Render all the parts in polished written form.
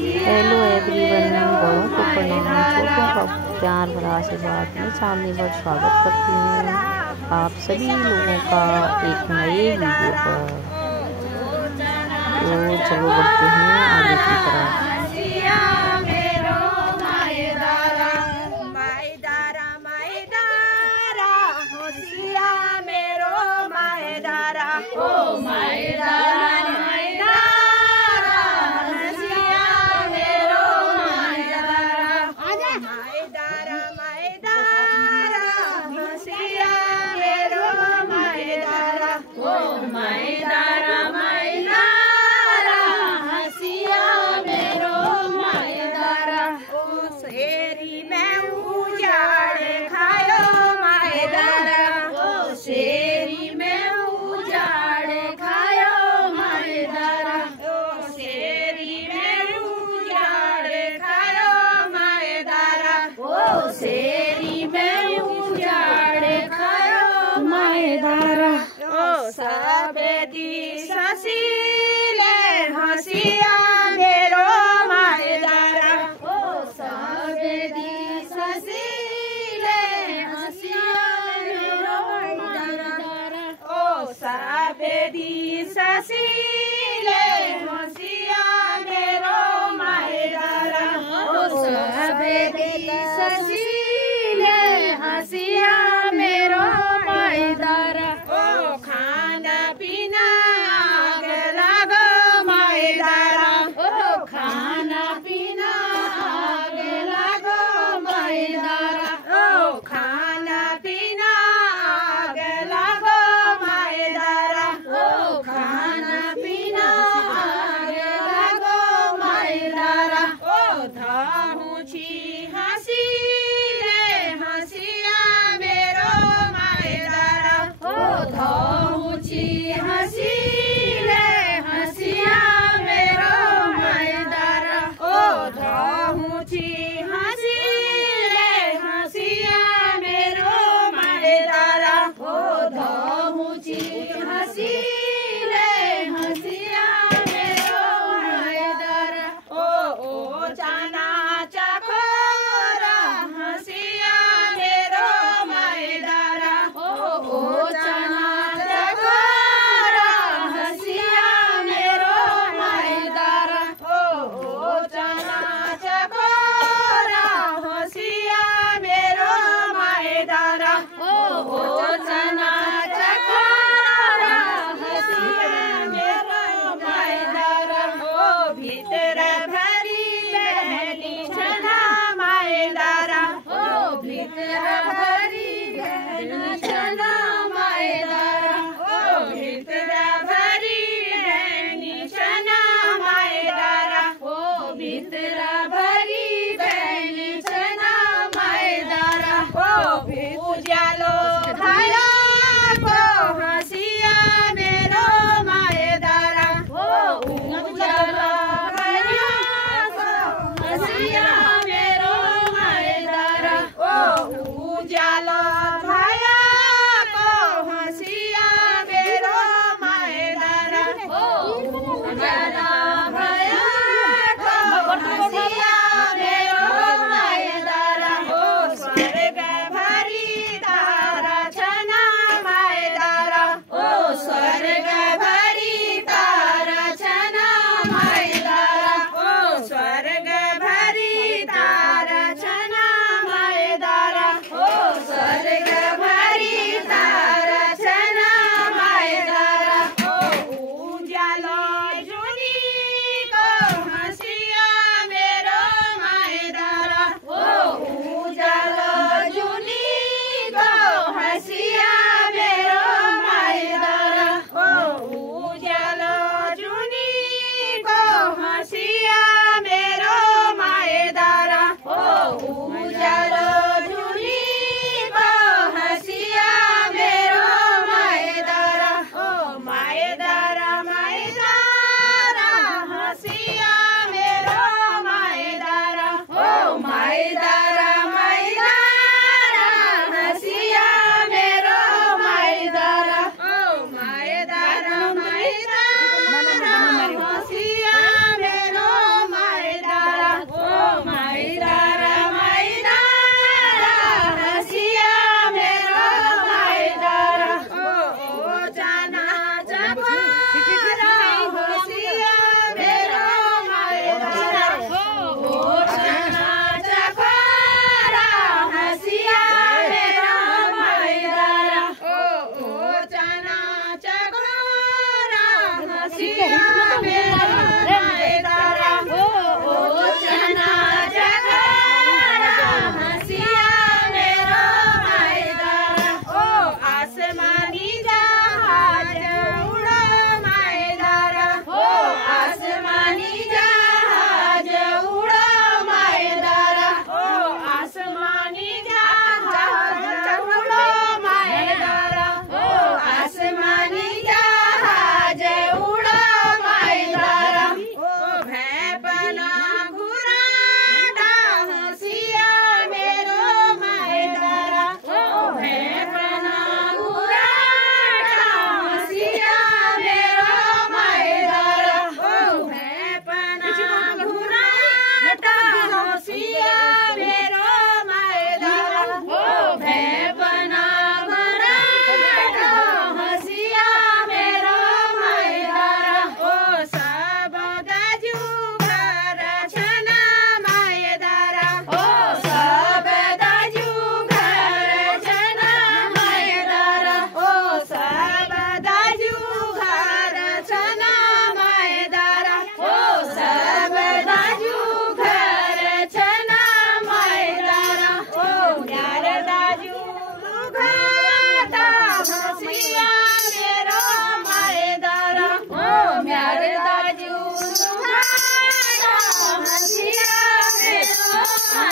Hello everyone, बड़ों को प्रणाम, छोटों का प्यार भरा आशीर्वाद में चांदनी पर स्वागत करती हूँ आप सभी लोगों का एक नए वीडियो पर। तो चलो बढ़ते हैं आगे की तरफ। शेरी में उजाड़ खायो मैदारा सबेदी ससीले हसिया मेरो मैदारा सबेदी ससीले हसिया मेरो मैदारा सबेदी ससीले हसिया मेरो मैदारा सबेदी ससीले हसिया मेरो मैदारा खाना पीना आग लगो मैदारा खाना पीना आग लगो मैदारा खाना पीना आग लगो मैदारा खाना पीना आग लगो मैदारा धाहू छी हसी हसिया मेरो मैदारा धाहू छी हसीले हसिया मेरो मैदारा धाहू छी हसीले हसिया मेरो मैदारा धाहू छी हसीले हसिया मेरो मैदारा ओ चाना चखो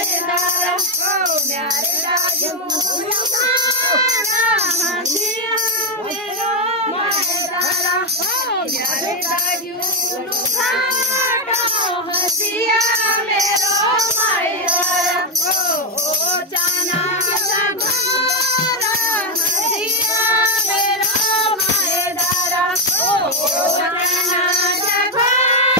मायदारा ओ प्यारे दाजू हसिया मेरो मायदारा ओ प्यारे दाजू हसिया मेरो मायदारा ओ चाना जगोरा हसिया मेरो मायदारा ओ चाना जगोरा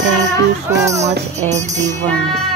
Thank you so much everyone.